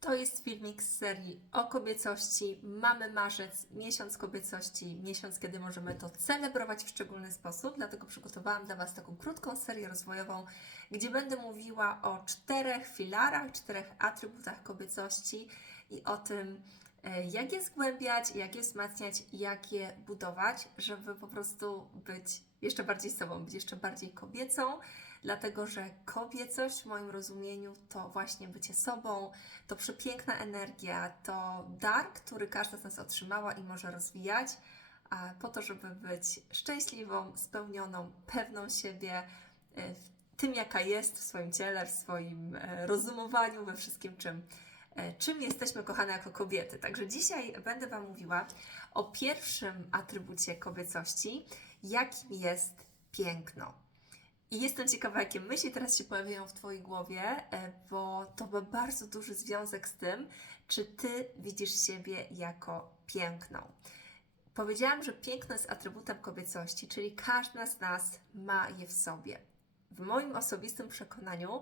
To jest filmik z serii o kobiecości. Mamy marzec, miesiąc kobiecości, miesiąc, kiedy możemy to celebrować w szczególny sposób. Dlatego przygotowałam dla Was taką krótką serię rozwojową, gdzie będę mówiła o czterech filarach, czterech atrybutach kobiecości i o tym, e, jak je zgłębiać, jak je wzmacniać, jak je budować, żeby po prostu być jeszcze bardziej sobą, być jeszcze bardziej kobiecą, dlatego że kobiecość w moim rozumieniu to właśnie bycie sobą, to przepiękna energia, to dar, który każda z nas otrzymała i może rozwijać, po to, żeby być szczęśliwą, spełnioną, pewną siebie, e, tym jaka jest w swoim ciele, w swoim e, rozumowaniu, we wszystkim czym e, czym jesteśmy kochane jako kobiety. Także dzisiaj będę Wam mówiła o pierwszym atrybucie kobiecości, jakim jest piękno. I jestem ciekawa, jakie myśli teraz się pojawiają w Twojej głowie, e, bo to ma bardzo duży związek z tym, czy Ty widzisz siebie jako piękną. Powiedziałam, że piękno jest atrybutem kobiecości, czyli każda z nas ma je w sobie. W moim osobistym przekonaniu,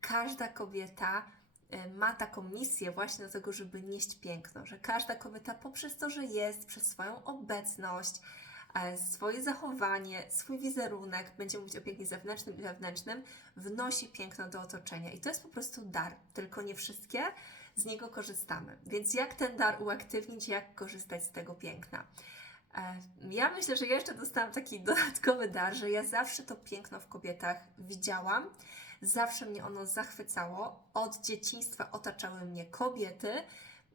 każda kobieta e, ma taką misję właśnie do tego, żeby nieść piękno, że każda kobieta poprzez to, że jest, przez swoją obecność, swoje zachowanie, swój wizerunek, będzie mówić o pięknie zewnętrznym i wewnętrznym, wnosi piękno do otoczenia. I to jest po prostu dar, tylko nie wszystkie z niego korzystamy. Więc jak ten dar uaktywnić, jak korzystać z tego piękna? E, Ja myślę, że jeszcze dostałam taki dodatkowy dar, że ja zawsze to piękno w kobietach widziałam, zawsze mnie ono zachwycało. Od dzieciństwa otaczały mnie kobiety.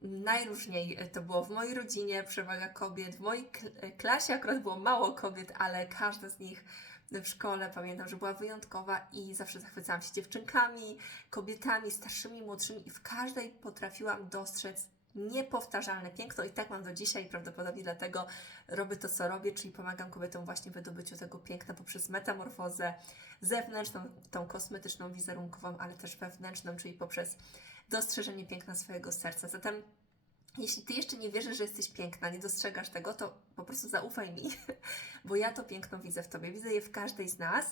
Najróżniej to było w mojej rodzinie, przewaga kobiet. W mojej kl- klasie akurat było mało kobiet, ale każda z nich w szkole pamiętam, że była wyjątkowa i zawsze zachwycałam się dziewczynkami, kobietami, starszymi, młodszymi i w każdej potrafiłam dostrzec niepowtarzalne piękno i tak mam do dzisiaj, prawdopodobnie dlatego robię to, co robię, czyli pomagam kobietom właśnie w wydobyciu tego piękna poprzez metamorfozę zewnętrzną, tą kosmetyczną, wizerunkową, ale też wewnętrzną, czyli poprzez dostrzeżenie piękna swojego serca. Zatem jeśli Ty jeszcze nie wierzysz, że jesteś piękna, nie dostrzegasz tego, to po prostu zaufaj mi, bo ja to piękno widzę w Tobie, widzę je w każdej z nas.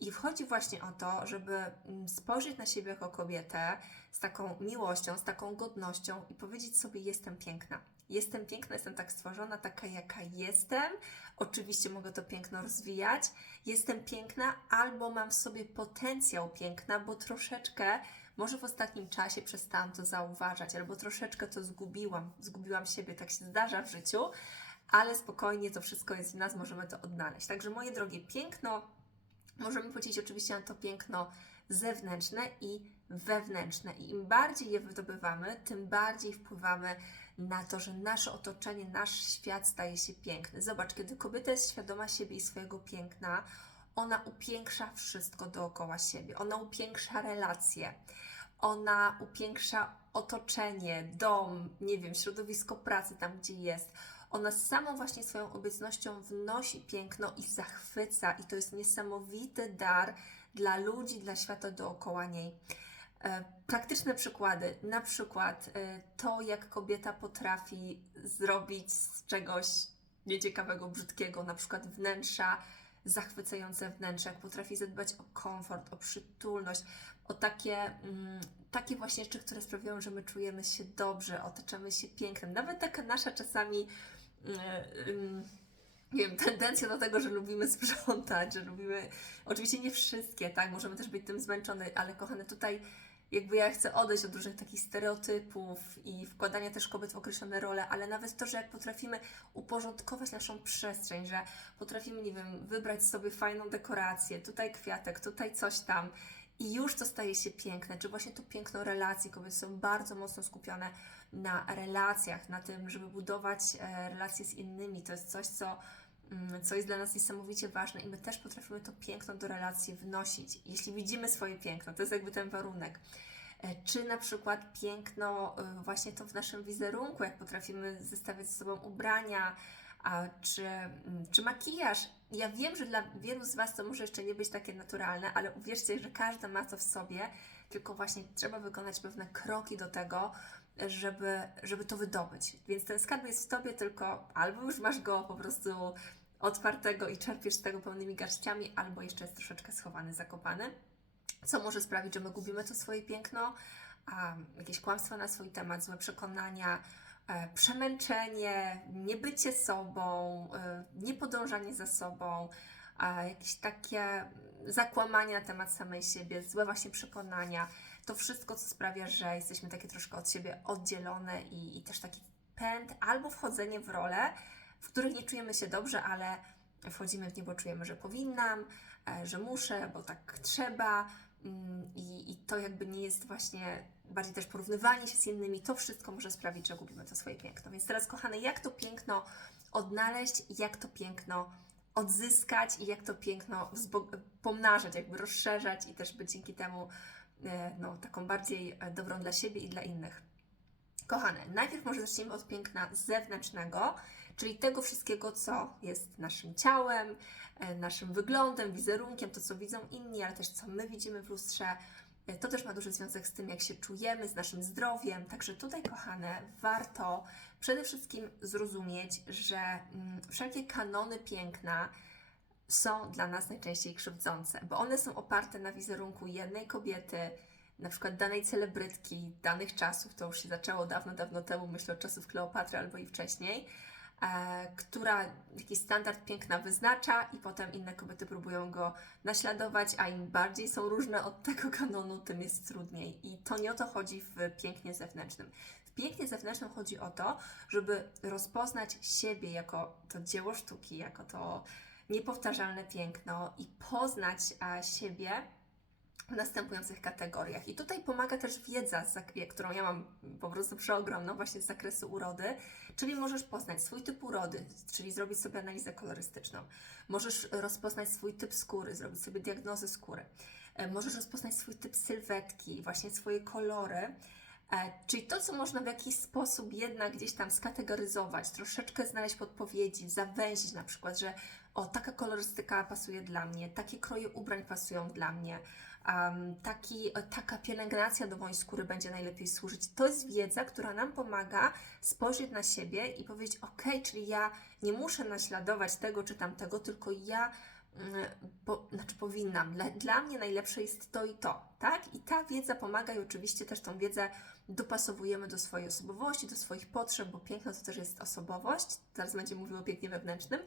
I wchodzi właśnie o to, żeby mm, spojrzeć na siebie jako kobietę z taką miłością, z taką godnością i powiedzieć sobie: Jestem piękna. Jestem piękna, jestem tak stworzona, taka jaka jestem. Oczywiście mogę to piękno rozwijać. Jestem piękna, albo mam w sobie potencjał piękna, bo troszeczkę, może w ostatnim czasie przestałam to zauważać, albo troszeczkę to zgubiłam. Zgubiłam siebie, tak się zdarza w życiu, ale spokojnie to wszystko jest w nas, możemy to odnaleźć. Także moje drogie, piękno możemy podzielić oczywiście na to piękno zewnętrzne i wewnętrzne. I im bardziej je wydobywamy, tym bardziej wpływamy na to, że nasze otoczenie, nasz świat staje się piękny. Zobacz, kiedy kobieta jest świadoma siebie i swojego piękna, ona upiększa wszystko dookoła siebie. Ona upiększa relacje, ona upiększa otoczenie, dom, nie wiem, środowisko pracy, tam gdzie jest. Ona samą właśnie swoją obecnością wnosi piękno i zachwyca, i to jest niesamowity dar dla ludzi, dla świata dookoła niej. E, Praktyczne przykłady, na przykład e, to, jak kobieta potrafi zrobić z czegoś nieciekawego, brzydkiego, na przykład wnętrza, zachwycające wnętrze, jak potrafi zadbać o komfort, o przytulność, o takie, mm, takie właśnie rzeczy, które sprawiają, że my czujemy się dobrze, otaczamy się pięknem. Nawet taka nasza czasami mm, mm, nie wiem, tendencja do tego, że lubimy sprzątać, że lubimy, oczywiście nie wszystkie, tak, możemy też być tym zmęczone, ale kochane, tutaj jakby ja chcę odejść od różnych takich stereotypów i wkładania też kobiet w określone role, ale nawet to, że jak potrafimy uporządkować naszą przestrzeń, że potrafimy, nie wiem, wybrać sobie fajną dekorację, tutaj kwiatek, tutaj coś tam i już to staje się piękne, czy właśnie to piękno relacji, kobiety są bardzo mocno skupione na relacjach, na tym, żeby budować e, relacje z innymi, to jest coś, co co jest dla nas niesamowicie ważne i my też potrafimy to piękno do relacji wnosić. Jeśli widzimy swoje piękno, to jest jakby ten warunek. E, Czy na przykład piękno y, właśnie to w naszym wizerunku, jak potrafimy zestawiać ze sobą ubrania, a czy, mm, czy makijaż. Ja wiem, że dla wielu z Was to może jeszcze nie być takie naturalne, ale uwierzcie, że każda ma to w sobie, tylko właśnie trzeba wykonać pewne kroki do tego, żeby, żeby to wydobyć. Więc ten skarb jest w Tobie, tylko albo już masz go po prostu otwartego i czerpiesz z tego pełnymi garściami, albo jeszcze jest troszeczkę schowany, zakopany, co może sprawić, że my gubimy to swoje piękno, a, jakieś kłamstwa na swój temat, złe przekonania, e, przemęczenie, niebycie sobą, e, niepodążanie za sobą, jakieś takie zakłamania na temat samej siebie, złe właśnie przekonania. To wszystko, co sprawia, że jesteśmy takie troszkę od siebie oddzielone i, i też taki pęd albo wchodzenie w role, w których nie czujemy się dobrze, ale wchodzimy w nie, bo czujemy, że powinnam, e, że muszę, bo tak trzeba. Mm, I, I to jakby nie jest właśnie bardziej też porównywanie się z innymi, to wszystko może sprawić, że gubimy to swoje piękno. Więc teraz, kochane, jak to piękno odnaleźć, jak to piękno odzyskać i jak to piękno pomnażać, jakby rozszerzać i też być dzięki temu e, no, taką bardziej e, dobrą dla siebie i dla innych. Kochane, najpierw może zacznijmy od piękna zewnętrznego, czyli tego wszystkiego, co jest naszym ciałem, e, naszym wyglądem, wizerunkiem, to co widzą inni, ale też co my widzimy w lustrze. E, To też ma duży związek z tym, jak się czujemy, z naszym zdrowiem. Także tutaj, kochane, warto przede wszystkim zrozumieć, że mm, wszelkie kanony piękna są dla nas najczęściej krzywdzące, bo one są oparte na wizerunku jednej kobiety, na przykład danej celebrytki, danych czasów, to już się zaczęło dawno, dawno temu, myślę od czasów Kleopatry albo i wcześniej, która jakiś standard piękna wyznacza i potem inne kobiety próbują go naśladować, a im bardziej są różne od tego kanonu, tym jest trudniej. I to nie o to chodzi w pięknie zewnętrznym. W pięknie zewnętrznym chodzi o to, żeby rozpoznać siebie jako to dzieło sztuki, jako to niepowtarzalne piękno i poznać a, siebie w następujących kategoriach. I tutaj pomaga też wiedza, którą ja mam po prostu przeogromną właśnie z zakresu urody, czyli możesz poznać swój typ urody, czyli zrobić sobie analizę kolorystyczną. Możesz rozpoznać swój typ skóry, zrobić sobie diagnozę skóry. E, Możesz rozpoznać swój typ sylwetki, właśnie swoje kolory. E, Czyli to, co można w jakiś sposób jednak gdzieś tam skategoryzować, troszeczkę znaleźć podpowiedzi, zawęzić na przykład, że o, taka kolorystyka pasuje dla mnie, takie kroje ubrań pasują dla mnie, um, taki, taka pielęgnacja do mojej skóry będzie najlepiej służyć. To jest wiedza, która nam pomaga spojrzeć na siebie i powiedzieć, ok, czyli ja nie muszę naśladować tego czy tamtego, tylko ja mm, po, znaczy powinnam. Dla, dla mnie najlepsze jest to i to, tak? I ta wiedza pomaga i oczywiście też tą wiedzę dopasowujemy do swojej osobowości, do swoich potrzeb, bo piękno to też jest osobowość. Teraz będziemy mówiły o pięknie wewnętrznym,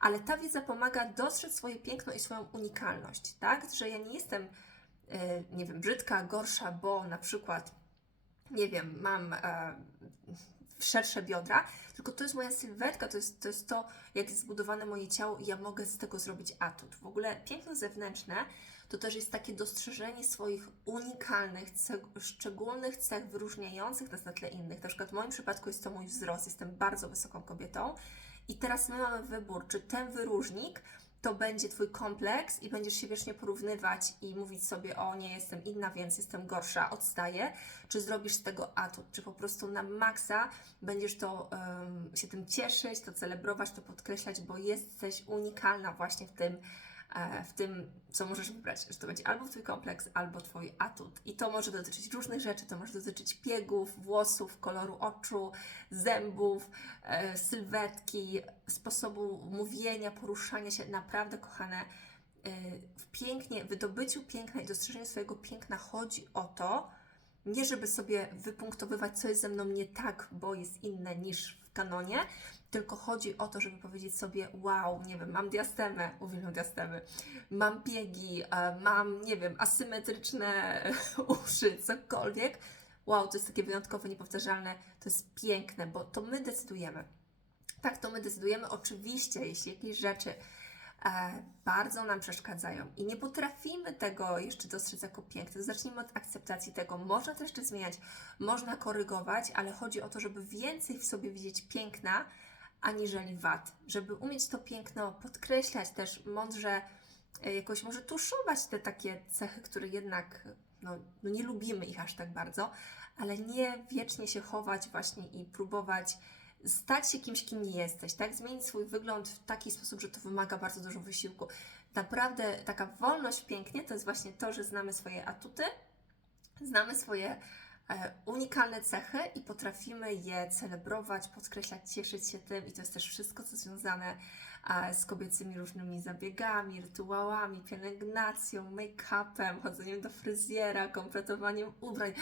ale ta wiedza pomaga dostrzec swoje piękno i swoją unikalność, tak? Że ja nie jestem, nie wiem, brzydka, gorsza, bo na przykład, nie wiem, mam e, szersze biodra, tylko to jest moja sylwetka, to jest, to jest to, jak jest zbudowane moje ciało i ja mogę z tego zrobić atut. W ogóle piękno zewnętrzne to też jest takie dostrzeżenie swoich unikalnych, szczególnych cech wyróżniających nas na tle innych. Na przykład w moim przypadku jest to mój wzrost, jestem bardzo wysoką kobietą i teraz my mamy wybór, czy ten wyróżnik to będzie Twój kompleks i będziesz się wiecznie porównywać i mówić sobie, o nie, jestem inna, więc jestem gorsza, odstaję, czy zrobisz z tego atut, czy po prostu na maksa będziesz to em, się tym cieszyć, to celebrować, to podkreślać, bo jesteś unikalna właśnie w tym, w tym, co możesz wybrać, że to będzie albo Twój kompleks, albo Twój atut. I to może dotyczyć różnych rzeczy, to może dotyczyć piegów, włosów, koloru oczu, zębów, e, sylwetki, sposobu mówienia, poruszania się. Naprawdę, kochane, e, w pięknie, wydobyciu piękna i dostrzeżeniu swojego piękna chodzi o to, nie żeby sobie wypunktowywać, co jest ze mną nie tak, bo jest inne niż w kanonie, tylko chodzi o to, żeby powiedzieć sobie, wow, nie wiem, mam diastemę, uwielbiam diastemy, mam biegi, e, mam, nie wiem, asymetryczne uszy, cokolwiek. Wow, to jest takie wyjątkowe, niepowtarzalne, to jest piękne, bo to my decydujemy. Tak, to my decydujemy. Oczywiście, jeśli jakieś rzeczy e, bardzo nam przeszkadzają i nie potrafimy tego jeszcze dostrzec jako piękne, to zacznijmy od akceptacji tego. Można to jeszcze zmieniać, można korygować, ale chodzi o to, żeby więcej w sobie widzieć piękna, aniżeli wad. Żeby umieć to piękno podkreślać też mądrze, e, jakoś może tuszować te takie cechy, które jednak no, no nie lubimy ich aż tak bardzo, ale nie wiecznie się chować właśnie i próbować stać się kimś, kim nie jesteś, tak? Zmienić swój wygląd w taki sposób, że to wymaga bardzo dużo wysiłku. Naprawdę taka wolność pięknie to jest właśnie to, że znamy swoje atuty, znamy swoje unikalne cechy i potrafimy je celebrować, podkreślać, cieszyć się tym i to jest też wszystko, co związane e, z kobiecymi różnymi zabiegami, rytuałami, pielęgnacją, make-upem, chodzeniem do fryzjera, kompletowaniem ubrań.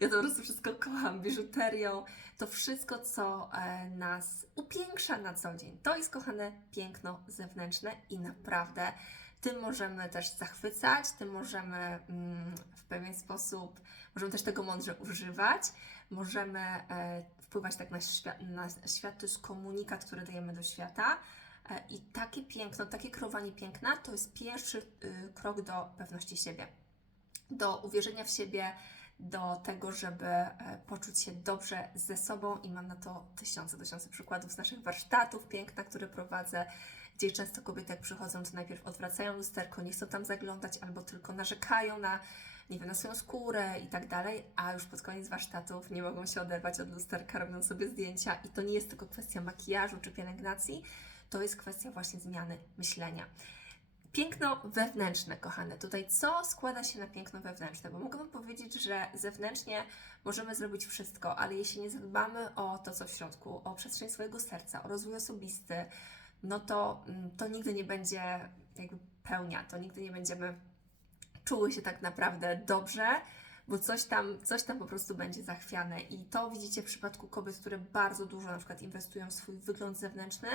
Ja to po prostu wszystko kocham, biżuterią. To wszystko, co e, nas upiększa na co dzień. To jest, kochane, piękno zewnętrzne i naprawdę tym możemy też zachwycać, tym możemy mm, w pewien sposób, możemy też tego mądrze używać, możemy e, wpływać tak na świat, na świat, to jest komunikat, który dajemy do świata. E, I takie piękno, takie kreowanie piękna to jest pierwszy y, krok do pewności siebie, do uwierzenia w siebie, do tego, żeby e, poczuć się dobrze ze sobą. I mam na to tysiące, tysiące przykładów z naszych warsztatów piękna, które prowadzę, gdzie często kobiety jak przychodzą, to najpierw odwracają lusterko, nie chcą tam zaglądać albo tylko narzekają na, nie wiem, na swoją skórę i tak dalej, a już pod koniec warsztatów nie mogą się oderwać od lusterka, robią sobie zdjęcia i to nie jest tylko kwestia makijażu czy pielęgnacji, to jest kwestia właśnie zmiany myślenia. Piękno wewnętrzne, kochane. Tutaj co składa się na piękno wewnętrzne? Bo mogę powiedzieć, że zewnętrznie możemy zrobić wszystko, ale jeśli nie zadbamy o to, co w środku, o przestrzeń swojego serca, o rozwój osobisty, no to, mm, to nigdy nie będzie jakby pełnia, to nigdy nie będziemy czuły się tak naprawdę dobrze, bo coś tam, coś tam po prostu będzie zachwiane. I to widzicie w przypadku kobiet, które bardzo dużo na przykład inwestują w swój wygląd zewnętrzny,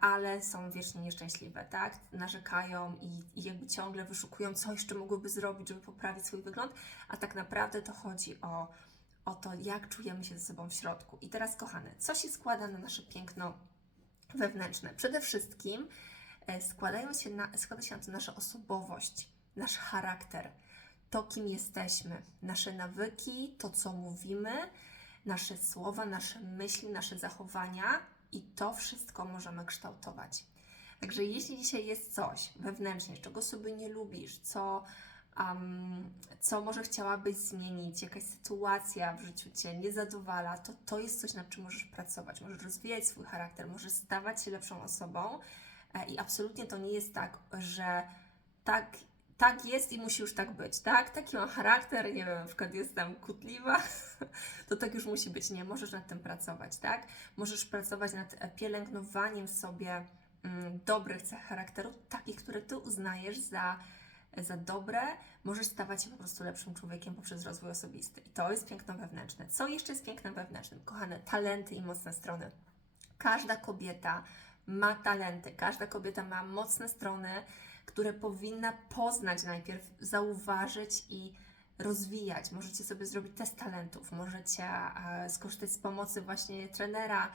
ale są wiecznie nieszczęśliwe, tak? Narzekają i, i jakby ciągle wyszukują, co jeszcze mogłyby zrobić, żeby poprawić swój wygląd, a tak naprawdę to chodzi o, o to, jak czujemy się ze sobą w środku. I teraz, kochane, co się składa na nasze piękno wewnętrzne? Przede wszystkim e, składają się na, składa się na to nasza osobowość, nasz charakter, to, kim jesteśmy, nasze nawyki, to, co mówimy, nasze słowa, nasze myśli, nasze zachowania i to wszystko możemy kształtować. Także jeśli dzisiaj jest coś wewnętrznie, czego sobie nie lubisz, co, um, co może chciałabyś zmienić, jakaś sytuacja w życiu Cię nie zadowala, to to jest coś, nad czym możesz pracować. Możesz rozwijać swój charakter, możesz stawać się lepszą osobą e, i absolutnie to nie jest tak, że tak tak jest i musi już tak być, tak? Taki mam charakter, nie wiem, na przykład jestem kutliwa, to tak już musi być. Nie, możesz nad tym pracować, tak? Możesz pracować nad e, pielęgnowaniem sobie mm, dobrych cech charakteru, takich, które Ty uznajesz za, za dobre. Możesz stawać się po prostu lepszym człowiekiem poprzez rozwój osobisty. I to jest piękno wewnętrzne. Co jeszcze jest pięknem wewnętrznym? Kochane, talenty i mocne strony. Każda kobieta ma talenty, każda kobieta ma mocne strony, które powinna poznać najpierw, zauważyć i rozwijać. Możecie sobie zrobić test talentów, możecie e, skorzystać z pomocy właśnie trenera,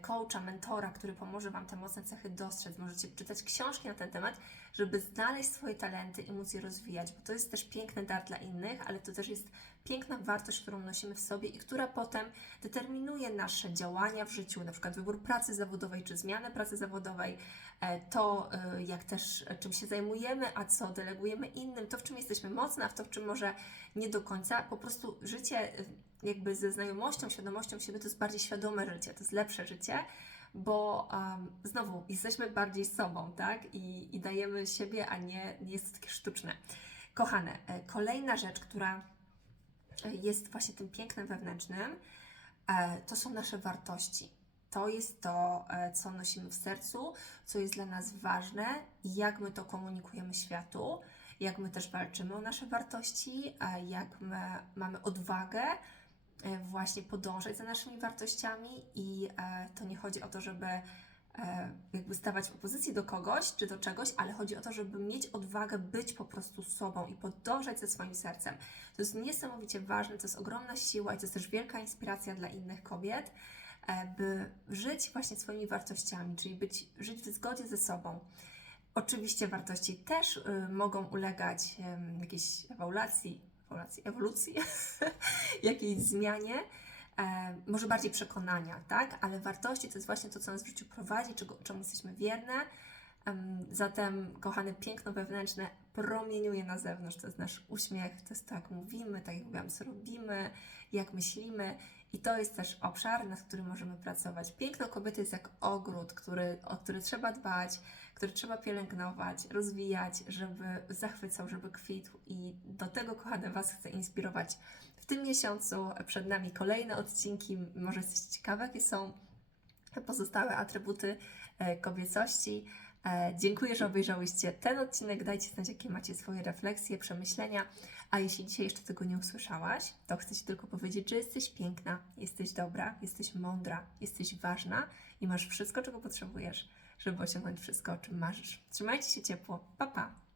coacha, mentora, który pomoże Wam te mocne cechy dostrzec. Możecie czytać książki na ten temat, żeby znaleźć swoje talenty i móc je rozwijać, bo to jest też piękny dar dla innych, ale to też jest piękna wartość, którą nosimy w sobie i która potem determinuje nasze działania w życiu, na przykład wybór pracy zawodowej czy zmianę pracy zawodowej, e, to e, jak też e, czym się zajmujemy, a co delegujemy innym, to w czym jesteśmy mocne, a w to w czym może nie do końca. Po prostu życie jakby ze znajomością, świadomością siebie to jest bardziej świadome życie, to jest lepsze życie bo um, znowu jesteśmy bardziej sobą, tak? I, I dajemy siebie, a nie, jest to takie sztuczne. Kochane, kolejna rzecz, która jest właśnie tym pięknem wewnętrznym, e, to są nasze wartości. To jest to, e, co nosimy w sercu, co jest dla nas ważne i jak my to komunikujemy światu, jak my też walczymy o nasze wartości, jak my mamy odwagę e, właśnie podążać za naszymi wartościami i to nie chodzi o to, żeby E, jakby stawać w opozycji do kogoś czy do czegoś, ale chodzi o to, żeby mieć odwagę być po prostu sobą i podążać ze swoim sercem. To jest niesamowicie ważne, to jest ogromna siła i to jest też wielka inspiracja dla innych kobiet, e, by żyć właśnie swoimi wartościami, czyli być, żyć w zgodzie ze sobą. Oczywiście wartości też y, mogą ulegać jakiejś ewolucji, ewolucji, ewolucji jakiejś zmianie, e, może bardziej przekonania, tak? Ale wartości to jest właśnie to, co nas w życiu prowadzi, czego, czemu jesteśmy wierne. Um, zatem, kochane, piękno wewnętrzne promieniuje na zewnątrz. To jest nasz uśmiech, to jest to, jak mówimy, tak jak mówiłam, co robimy, jak myślimy. I to jest też obszar, nad którym możemy pracować. Piękno kobiety jest jak ogród, który, o który trzeba dbać, który trzeba pielęgnować, rozwijać, żeby zachwycał, żeby kwitł. I do tego, kochane, Was chcę inspirować tym miesiącu przed nami kolejne odcinki. Może jesteście ciekawe, jakie są pozostałe atrybuty e, kobiecości. E, Dziękuję, że obejrzałyście ten odcinek. Dajcie znać, jakie macie swoje refleksje, przemyślenia. A jeśli dzisiaj jeszcze tego nie usłyszałaś, to chcę Ci tylko powiedzieć, że jesteś piękna, jesteś dobra, jesteś mądra, jesteś ważna i masz wszystko, czego potrzebujesz, żeby osiągnąć wszystko, o czym marzysz. Trzymajcie się ciepło. Pa, pa!